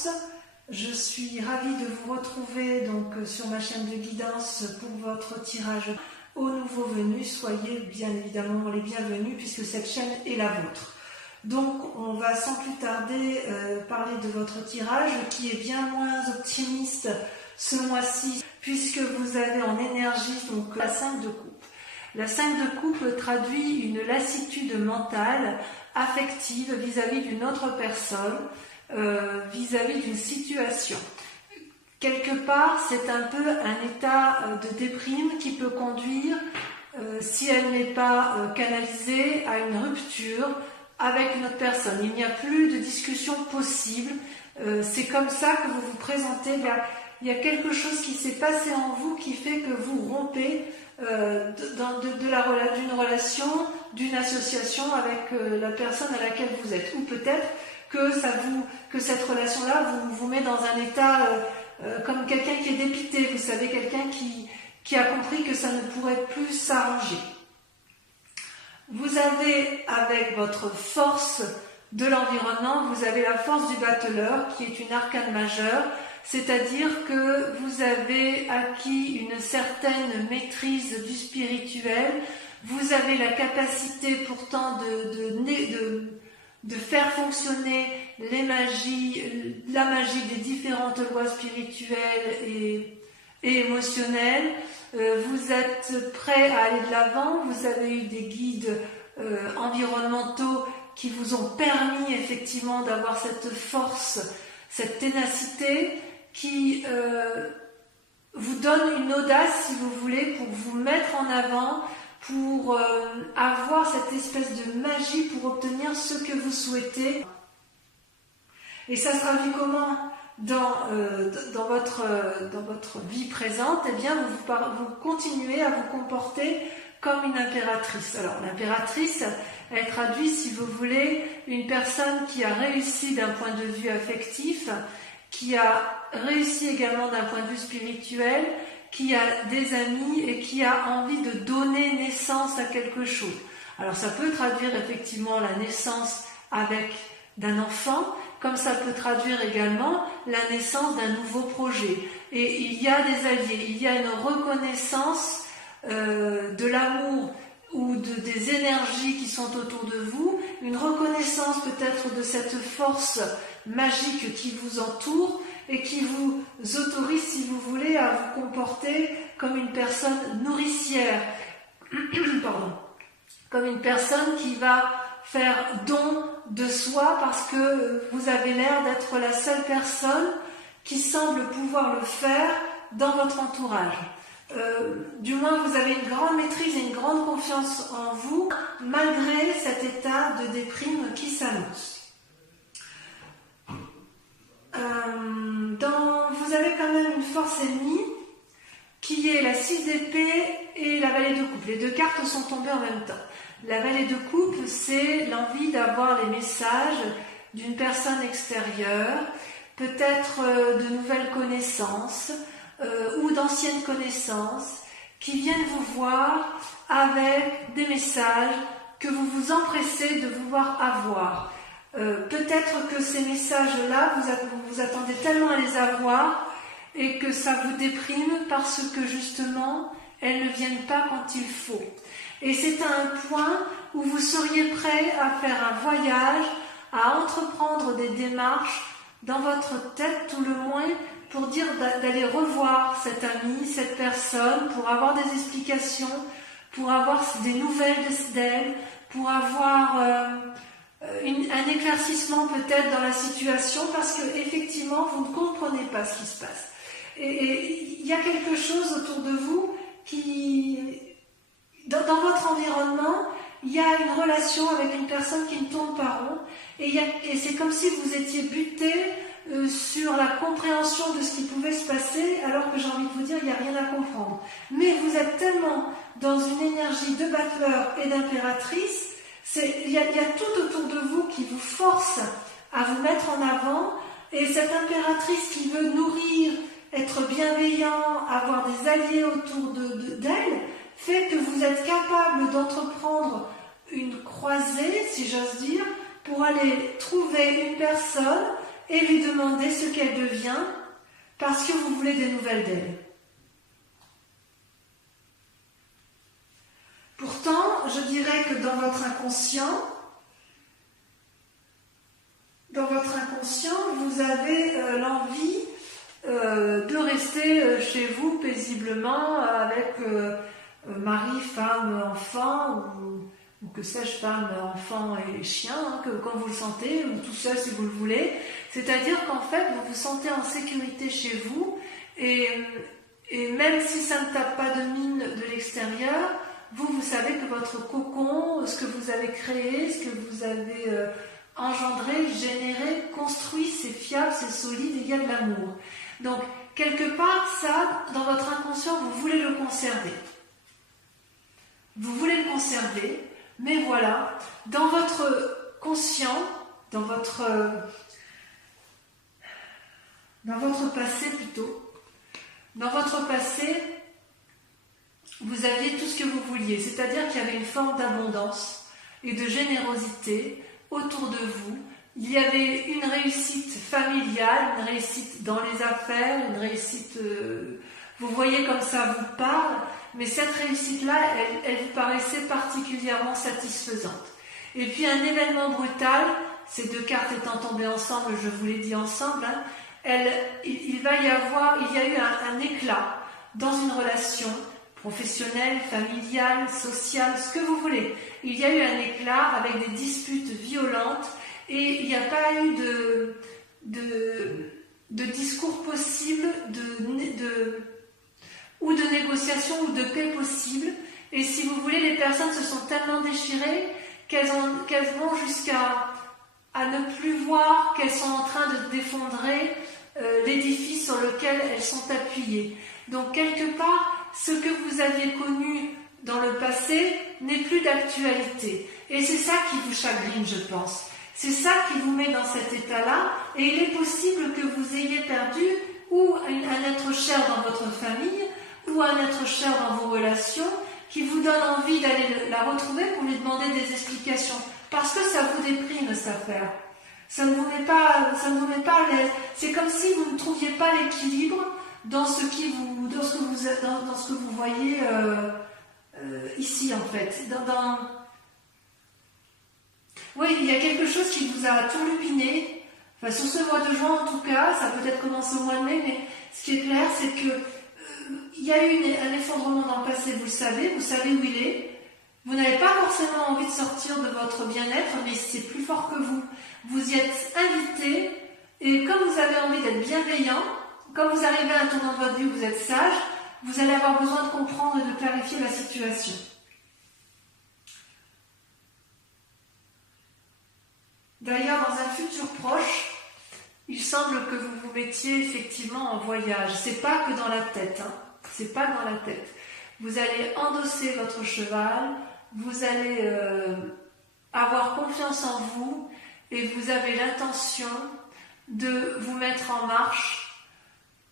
guidance. Je suis ravie de vous retrouver donc sur ma chaîne de guidance pour votre tirage aux nouveaux venus. Soyez bien évidemment les bienvenus puisque cette chaîne est la vôtre. Donc on va sans plus tarder parler de votre tirage qui est bien moins optimiste ce mois-ci puisque vous avez en énergie donc la 5 de coupe. La 5 de coupe traduit une lassitude mentale, affective vis-à-vis d'une autre personne, vis-à-vis d'une situation. Quelque part, c'est un peu un état de déprime qui peut conduire, si elle n'est pas canalisée, à une rupture avec une autre personne. Il n'y a plus de discussion possible. C'est comme ça que vous vous présentez. Il y a quelque chose qui s'est passé en vous qui fait que vous rompez d'une relation, d'une association avec la personne à laquelle vous êtes. Ou peut-être que cette relation-là vous met dans un état comme quelqu'un qui est dépité, vous savez, quelqu'un qui a compris que ça ne pourrait plus s'arranger. Vous avez, avec votre force de l'environnement, vous avez la force du battleur, qui est une arcane majeure, c'est-à-dire que vous avez acquis une certaine maîtrise du spirituel, vous avez la capacité pourtant de faire fonctionner la magie des différentes lois spirituelles et émotionnelles. Vous êtes prêt à aller de l'avant, vous avez eu des guides environnementaux qui vous ont permis effectivement d'avoir cette force, cette ténacité qui vous donne une audace, si vous voulez, pour vous mettre en avant, pour avoir cette espèce de magie pour obtenir ce que vous souhaitez. Et ça se traduit comment dans votre vie présente? Eh bien, vous continuez à vous comporter comme une impératrice. Alors, l'impératrice, elle traduit, si vous voulez, une personne qui a réussi d'un point de vue affectif, qui a réussi également d'un point de vue spirituel, qui a des amis et qui a envie de donner naissance à quelque chose. Alors ça peut traduire effectivement la naissance d'un enfant, comme ça peut traduire également la naissance d'un nouveau projet. Et il y a des alliés, il y a une reconnaissance de l'amour ou des énergies qui sont autour de vous, une reconnaissance peut-être de cette force magique qui vous entoure et qui vous autorise, si vous voulez, à vous comporter comme une personne nourricière, pardon, comme une personne qui va faire don de soi parce que vous avez l'air d'être la seule personne qui semble pouvoir le faire dans votre entourage. Du moins, vous avez une grande maîtrise et une grande confiance en vous, malgré cet état de déprime qui s'annonce. Vous avez quand même une force ennemie qui est la 6 d'épée et la vallée de coupe. Les deux cartes sont tombées en même temps. La vallée de coupe, c'est l'envie d'avoir les messages d'une personne extérieure, peut-être de nouvelles connaissances ou d'anciennes connaissances qui viennent vous voir avec des messages que vous vous empressez de vouloir avoir. Peut-être que ces messages-là, vous attendez tellement à les avoir et que ça vous déprime parce que justement, elles ne viennent pas quand il faut. Et c'est à un point où vous seriez prêt à faire un voyage, à entreprendre des démarches dans votre tête tout le moins pour dire d'aller revoir cet ami, cette personne, pour avoir des explications, pour avoir des nouvelles d'elle, pour avoir un éclaircissement peut-être dans la situation parce que effectivement vous ne comprenez pas ce qui se passe. Et il y a quelque chose autour de vous qui, dans votre environnement, il y a une relation avec une personne qui ne tourne pas rond et c'est comme si vous étiez buté sur la compréhension de ce qui pouvait se passer alors que j'ai envie de vous dire il n'y a rien à comprendre. Mais vous êtes tellement dans une énergie de battleur et d'impératrice, il y a tout autour de vous qui vous force à vous mettre en avant et cette impératrice qui veut nourrir, être bienveillant, avoir des alliés autour d'elle fait que vous êtes capable d'entreprendre une croisée, si j'ose dire, pour aller trouver une personne et lui demander ce qu'elle devient parce que vous voulez des nouvelles d'elle. Pourtant, je dirais que dans votre inconscient, vous avez l'envie de rester chez vous paisiblement avec mari, femme, enfant, ou que sais-je, femme, enfant et chien, hein, quand vous le sentez, ou tout seul si vous le voulez. C'est-à-dire qu'en fait, vous vous sentez en sécurité chez vous, et même si ça ne tape pas de mine de l'extérieur, vous savez que votre cocon, ce que vous avez créé, ce que vous avez engendré, généré, construit, c'est fiable, c'est solide, il y a de l'amour. Donc, quelque part, ça, dans votre inconscient, vous voulez le conserver. Vous voulez le conserver, mais voilà, dans votre conscient, dans votre passé plutôt, dans votre passé, vous aviez tout ce que vous vouliez, c'est-à-dire qu'il y avait une forme d'abondance et de générosité autour de vous. Il y avait une réussite familiale, une réussite dans les affaires, une réussite, vous voyez comme ça vous parle, mais cette réussite-là, elle vous paraissait particulièrement satisfaisante. Et puis un événement brutal, ces deux cartes étant tombées ensemble, je vous l'ai dit ensemble, hein, il y a eu un éclat dans une relation professionnelle, familiale, sociale, ce que vous voulez. Il y a eu un éclat avec des disputes violentes et il n'y a pas eu de discours possible, ou de négociation ou de paix possible. Et si vous voulez, les personnes se sont tellement déchirées qu'elles vont jusqu'à ne plus voir qu'elles sont en train de défendrer l'édifice sur lequel elles sont appuyées. Donc quelque part, ce que vous aviez connu dans le passé n'est plus d'actualité. Et c'est ça qui vous chagrine, je pense. C'est ça qui vous met dans cet état-là. Et il est possible que vous ayez perdu ou un être cher dans votre famille, ou un être cher dans vos relations, qui vous donne envie d'aller la retrouver pour lui demander des explications. Parce que ça vous déprime, cette affaire. Ça ne vous met pas à l'aise. C'est comme si vous ne trouviez pas l'équilibre dans ce que vous voyez ici, en fait. Oui, il y a quelque chose qui vous a turlupiné. Enfin, sur ce mois de juin, en tout cas, ça a peut-être commencé au mois de mai, mais ce qui est clair, c'est que il y a eu un effondrement dans le passé, vous savez où il est. Vous n'avez pas forcément envie de sortir de votre bien-être, mais c'est plus fort que vous. Vous y êtes invité, et comme vous avez envie d'être bienveillant, comme vous arrivez à un tournant de votre vie où vous êtes sage, vous allez avoir besoin de comprendre et de clarifier la situation. D'ailleurs, dans un futur proche, il semble que vous vous mettiez effectivement en voyage. C'est pas que dans la tête, hein. C'est pas dans la tête. Vous allez endosser votre cheval, vous allez avoir confiance en vous et vous avez l'intention de vous mettre en marche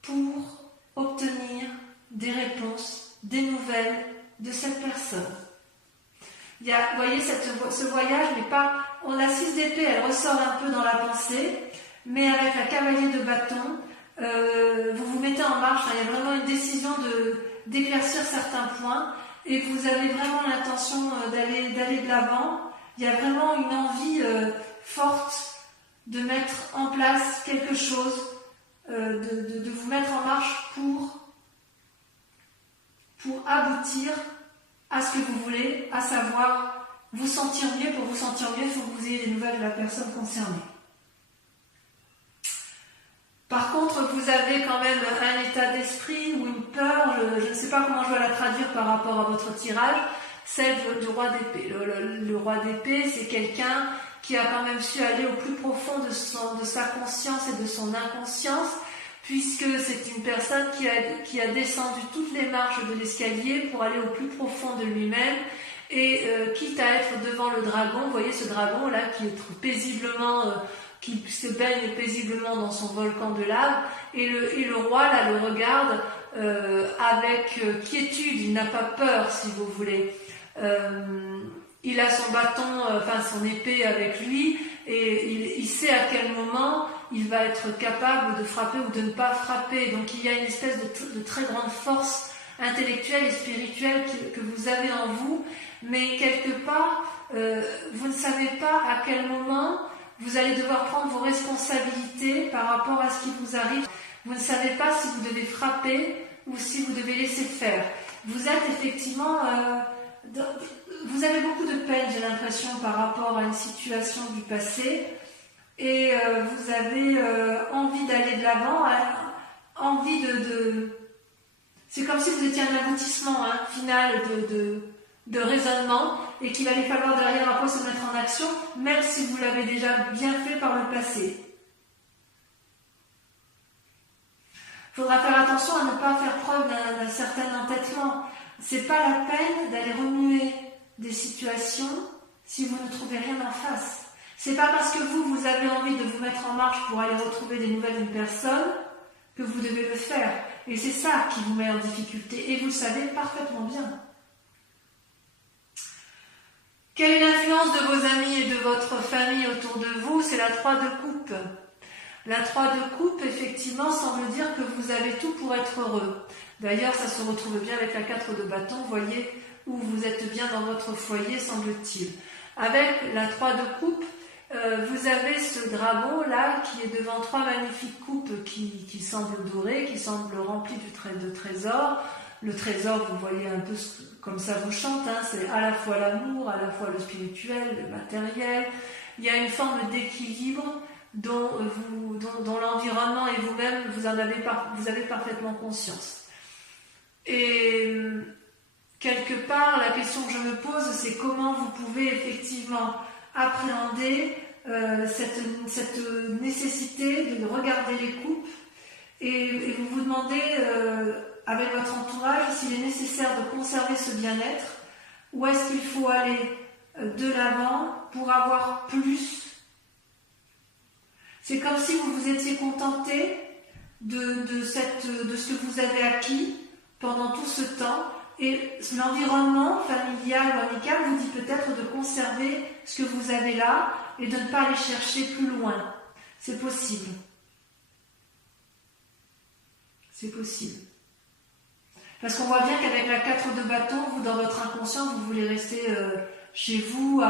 pour obtenir des réponses, des nouvelles de cette personne. Vous voyez, ce voyage n'est pas... On a 6 d'épée, elle ressort un peu dans la pensée, mais avec la cavalier de bâton, vous vous mettez en marche. Il y a vraiment une décision d'éclaircir certains points, et vous avez vraiment l'intention d'aller de l'avant. Il y a vraiment une envie forte de mettre en place quelque chose, de vous mettre en marche pour aboutir à ce que vous voulez, à savoir vous sentir mieux. Pour vous sentir mieux, il faut que vous ayez des nouvelles de la personne concernée. Par contre, vous avez quand même un état d'esprit ou une peur, je ne sais pas comment je vais la traduire par rapport à votre tirage, celle du roi d'épée. Le roi d'épée, c'est quelqu'un qui a quand même su aller au plus profond de sa conscience et de son inconscience, puisque c'est une personne qui a descendu toutes les marches de l'escalier pour aller au plus profond de lui-même, et quitte à être devant le dragon, vous voyez ce dragon-là qui est paisiblement... qui se baigne paisiblement dans son volcan de lave, et le roi là le regarde avec quiétude, il n'a pas peur si vous voulez. Il a son bâton, son épée avec lui, et il sait à quel moment il va être capable de frapper ou de ne pas frapper. Donc il y a une espèce de très grande force intellectuelle et spirituelle que vous avez en vous, mais quelque part, vous ne savez pas à quel moment vous allez devoir prendre vos responsabilités par rapport à ce qui vous arrive. Vous ne savez pas si vous devez frapper ou si vous devez laisser faire. Vous êtes effectivement... vous avez beaucoup de peine, j'ai l'impression, par rapport à une situation du passé. Et vous avez envie d'aller de l'avant, envie c'est comme si vous étiez un aboutissement final de raisonnement et qu'il allait falloir derrière après se mettre en action, même si vous l'avez déjà bien fait par le passé. Il faudra faire attention à ne pas faire preuve d'un certain entêtement. C'est pas la peine d'aller remuer des situations si vous ne trouvez rien en face. C'est pas parce que vous avez envie de vous mettre en marche pour aller retrouver des nouvelles d'une personne que vous devez le faire. Et c'est ça qui vous met en difficulté. Et vous le savez parfaitement bien. Quelle est l'influence de vos amis et de votre famille autour de vous? C'est la 3 de coupe. La 3 de coupe, effectivement, semble dire que vous avez tout pour être heureux. D'ailleurs, ça se retrouve bien avec la 4 de bâton. Vous voyez où vous êtes bien dans votre foyer, semble-t-il. Avec la 3 de coupe, vous avez ce dragon là qui est devant 3 magnifiques coupes qui semblent dorées, qui semblent remplies de trésors. Le trésor, vous voyez un peu comme ça vous chante, c'est à la fois l'amour, à la fois le spirituel, le matériel. Il y a une forme d'équilibre dont l'environnement et vous-même, vous avez parfaitement conscience. Et quelque part, la question que je me pose, c'est comment vous pouvez effectivement appréhender cette nécessité de regarder les coupes et vous vous demandez avec votre entourage s'il est nécessaire de conserver ce bien-être ou est-ce qu'il faut aller de l'avant pour avoir plus. C'est comme si vous vous étiez contenté de ce que vous avez acquis pendant tout ce temps. Et l'environnement familial ou amical vous dit peut-être de conserver ce que vous avez là et de ne pas aller chercher plus loin. C'est possible. C'est possible. Parce qu'on voit bien qu'avec la 4 de bâton, vous, dans votre inconscient, vous voulez rester chez vous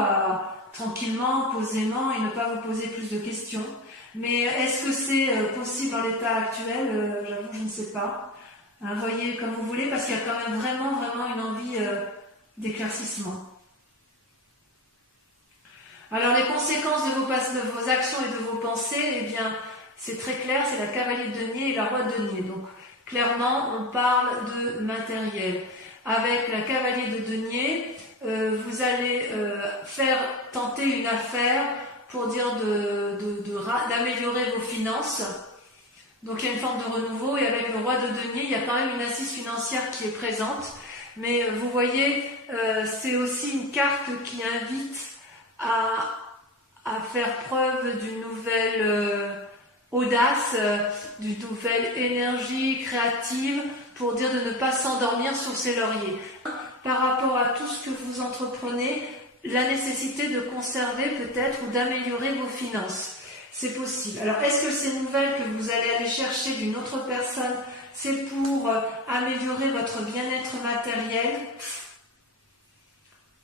tranquillement, posément et ne pas vous poser plus de questions. Mais est-ce que c'est possible dans l'état actuel? J'avoue, je ne sais pas. Voyez comme vous voulez, parce qu'il y a quand même vraiment une envie d'éclaircissement. Alors les conséquences de vos actions et de vos pensées, eh bien, c'est très clair, c'est la cavalier de denier et la roi de denier. Donc, clairement, on parle de matériel. Avec la cavalier de denier, vous allez tenter une affaire pour dire d'améliorer vos finances. Donc il y a une forme de renouveau et avec le roi de denier, il y a quand même une assise financière qui est présente. Mais vous voyez, c'est aussi une carte qui invite à faire preuve d'une nouvelle audace, d'une nouvelle énergie créative pour dire de ne pas s'endormir sur ses lauriers. Par rapport à tout ce que vous entreprenez, la nécessité de conserver peut-être ou d'améliorer vos finances. C'est possible. Alors, est-ce que ces nouvelles que vous allez aller chercher d'une autre personne, c'est pour améliorer votre bien-être matériel?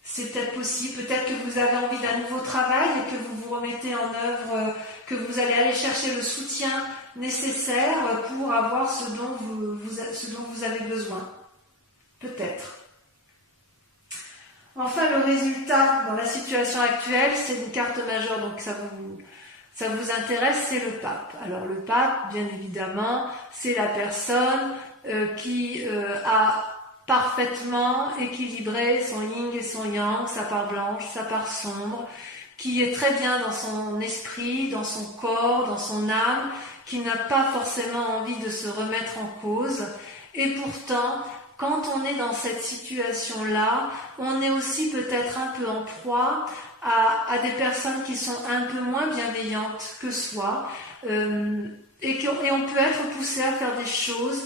C'est peut-être possible. Peut-être que vous avez envie d'un nouveau travail et que vous vous remettez en œuvre, que vous allez aller chercher le soutien nécessaire pour avoir ce dont vous avez besoin. Peut-être. Enfin, le résultat dans la situation actuelle, c'est une carte majeure, donc ça vous intéresse, c'est le pape. Alors le pape, bien évidemment, c'est la personne qui a parfaitement équilibré son yin et son yang, sa part blanche, sa part sombre, qui est très bien dans son esprit, dans son corps, dans son âme, qui n'a pas forcément envie de se remettre en cause. Et pourtant, quand on est dans cette situation-là, on est aussi peut-être un peu en proie à des personnes qui sont un peu moins bienveillantes que soi et on peut être poussé à faire des choses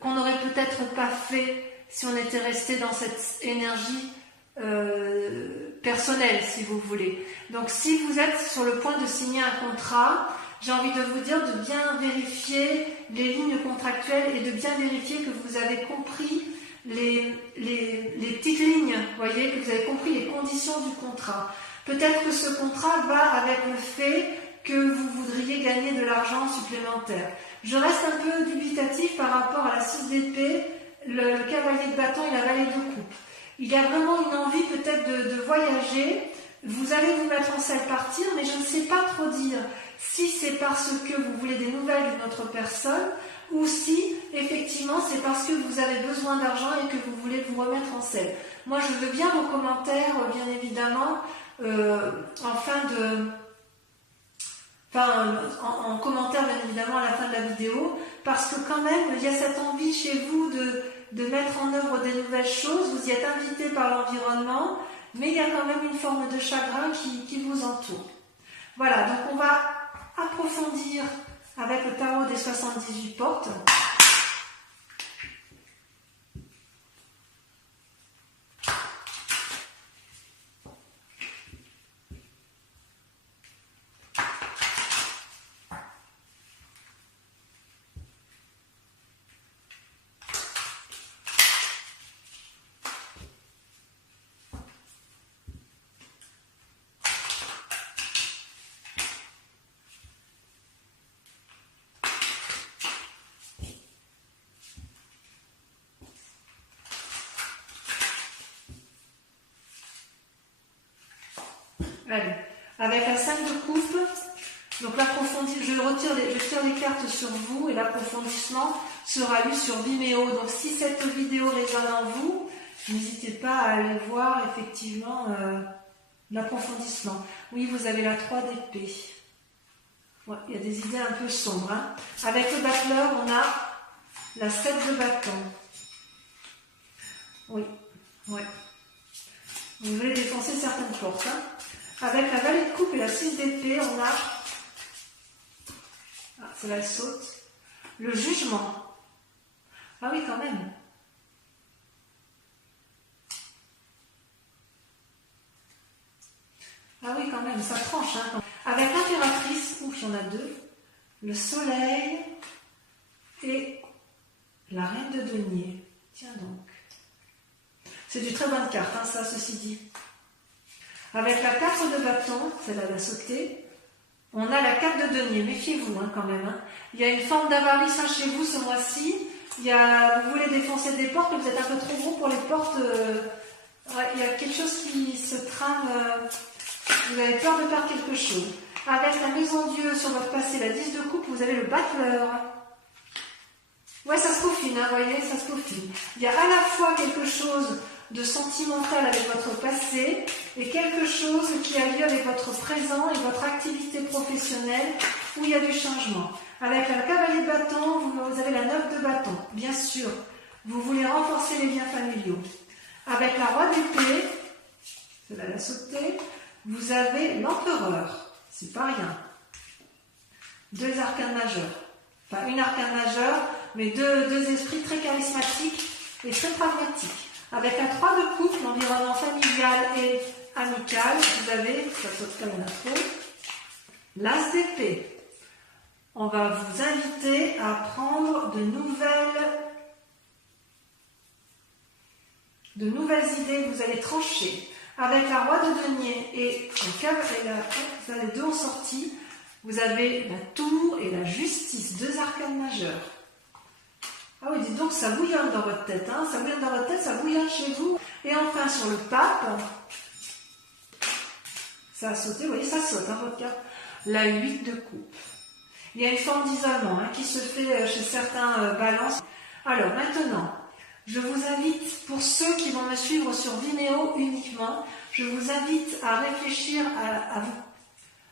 qu'on n'aurait peut-être pas fait si on était resté dans cette énergie personnel, si vous voulez. Donc si vous êtes sur le point de signer un contrat, j'ai envie de vous dire de bien vérifier les lignes contractuelles et de bien vérifier que vous avez compris les petites lignes, voyez, que vous avez compris les conditions du contrat. Peut-être que ce contrat va avec le fait que vous voudriez gagner de l'argent supplémentaire. Je reste un peu dubitatif par rapport à la 6 d'épée, le cavalier de bâton et la vallée de coupe. Il y a vraiment une envie peut-être de voyager. Vous allez vous mettre en selle partir, mais je ne sais pas trop dire si c'est parce que vous voulez des nouvelles d'une autre personne ou si effectivement c'est parce que vous avez besoin d'argent et que vous voulez vous remettre en selle. Moi je veux bien vos commentaires, bien évidemment, en commentaire bien évidemment à la fin de la vidéo, parce que quand même il y a cette envie chez vous de mettre en œuvre des nouvelles choses, vous y êtes invité par l'environnement, mais il y a quand même une forme de chagrin qui vous entoure. Voilà, donc on va approfondir avec le tarot des 78 portes. Allez, avec la 5 de coupe, donc l'approfondissement, je tire les cartes sur vous et l'approfondissement sera lu sur Vimeo. Donc si cette vidéo résonne en vous, n'hésitez pas à aller voir effectivement l'approfondissement. Oui, vous avez la 3 d'épée. Ouais, il y a des idées un peu sombres. Hein. Avec le battleur, on a la 7 de bâton. Oui, ouais. Vous voulez défoncer certaines portes. Hein. Avec la vallée de coupe et la 6 d'épée, on a, c'est là elle saute, le jugement. Ah oui, quand même. Ah oui, quand même, ça tranche. Hein. Avec l'impératrice, ouf, il y en a deux, le soleil et la reine de denier. Tiens donc. C'est du très bonne carte, hein, ça, ceci dit. Avec la 4 de bâton, celle-là va sauter, on a la 4 de denier, méfiez-vous hein, quand même. Hein. Il y a une forme d'avarice hein, chez vous ce mois-ci, vous voulez défoncer des portes, mais vous êtes un peu trop gros pour les portes, il y a quelque chose qui se trame, vous avez peur de perdre quelque chose. Avec la maison Dieu sur votre passé, la 10 de coupe, vous avez le battleur. Ouais, ça se peaufine, hein, vous voyez, ça se peaufine. Il y a à la fois quelque chose de sentimental avec votre passé et quelque chose qui a lieu avec votre présent et votre activité professionnelle où il y a du changement. Avec le cavalier de bâton, vous avez la 9 de bâton. Bien sûr, vous voulez renforcer les liens familiaux. Avec la roi d'épée, cela l'a sauté, vous avez l'empereur. C'est pas rien. Deux arcanes majeurs. Enfin, une arcane majeure, mais deux esprits très charismatiques et très pragmatiques. Avec la 3 de coupe, l'environnement familial et amical, vous avez, ça saute comme une info, l'as d'épée. On va vous inviter à prendre de nouvelles idées, vous allez trancher. Avec la roi de denier et vous avez deux en sortie, vous avez la tour et la justice, deux arcanes majeurs. Ah oui, dites donc, ça bouillonne dans votre tête, hein, ça bouillonne dans votre tête, ça bouillonne chez vous. Et enfin, sur le pape, ça a sauté, vous voyez, ça saute, hein, votre carte. La 8 de coupe. Il y a une forme d'isolement hein, qui se fait chez certains balances. Alors, maintenant, je vous invite, pour ceux qui vont me suivre sur Vimeo uniquement, je vous invite à réfléchir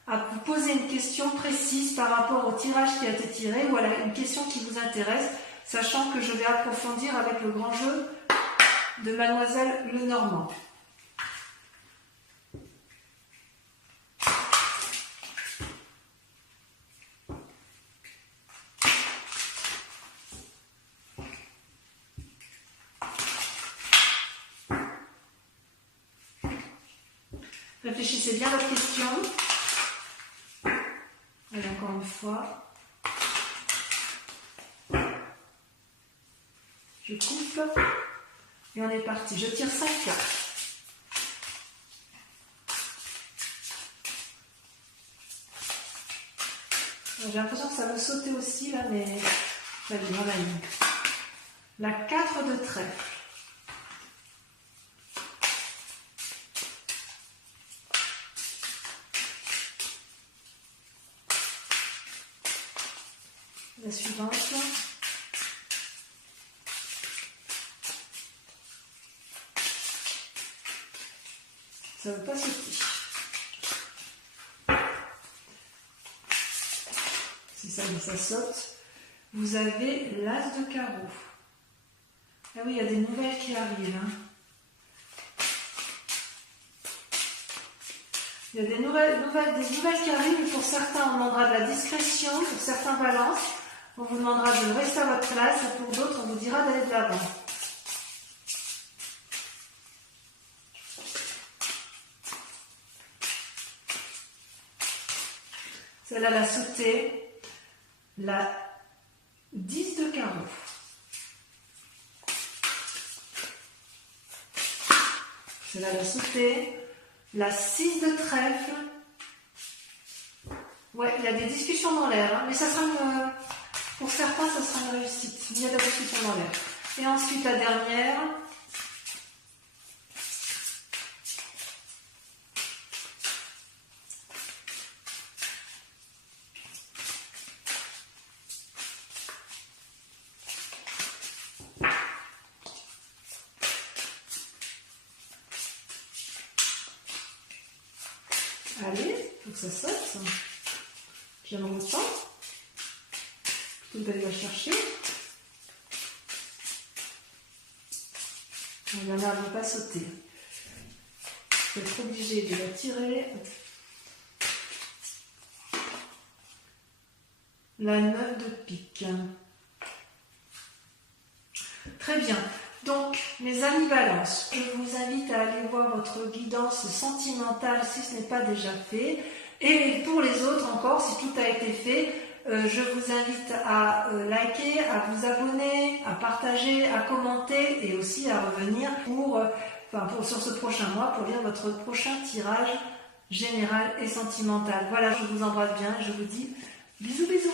à vous poser une question précise par rapport au tirage qui a été tiré ou à une question qui vous intéresse, sachant que je vais approfondir avec le grand jeu de Mademoiselle Lenormand. Réfléchissez bien à votre question. Allez, encore une fois. Je coupe. Et on est parti. Je tire 5 cartes. J'ai l'impression que ça va sauter aussi là, mais ça va bien la ligne. La 4 de trèfle. La suivante. Ça ne veut pas sauter. Si ça saute. Vous avez l'as de carreau. Ah oui, il y a des nouvelles qui arrivent. Hein. Il y a des nouvelles qui arrivent. Et pour certains, on demandera de la discrétion. Pour certains balances, on vous demandera de rester à votre place. Et pour d'autres, on vous dira d'aller de l'avant. Celle-là, elle a sauté. La 10 de carreau. Celle-là, elle a sauté. La 6 de trèfle. Ouais, il y a des discussions dans l'air, hein, mais ça sera pour certains, ça sera une réussite. Il y a de la discussion dans l'air. Et ensuite, la dernière. Allez, il faut que ça saute. Ça. Puis en même temps, plutôt que d'aller la chercher. Il y en a, elle ne veut pas sauter. Je vais être obligée de la tirer. La 9 de pique. Très bien. Donc, mes amis Balance, je vous invite à aller voir votre guidance sentimentale si ce n'est pas déjà fait. Et pour les autres encore, si tout a été fait, je vous invite à liker, à vous abonner, à partager, à commenter et aussi à revenir sur ce prochain mois pour lire votre prochain tirage général et sentimental. Voilà, je vous embrasse bien et je vous dis bisous bisous.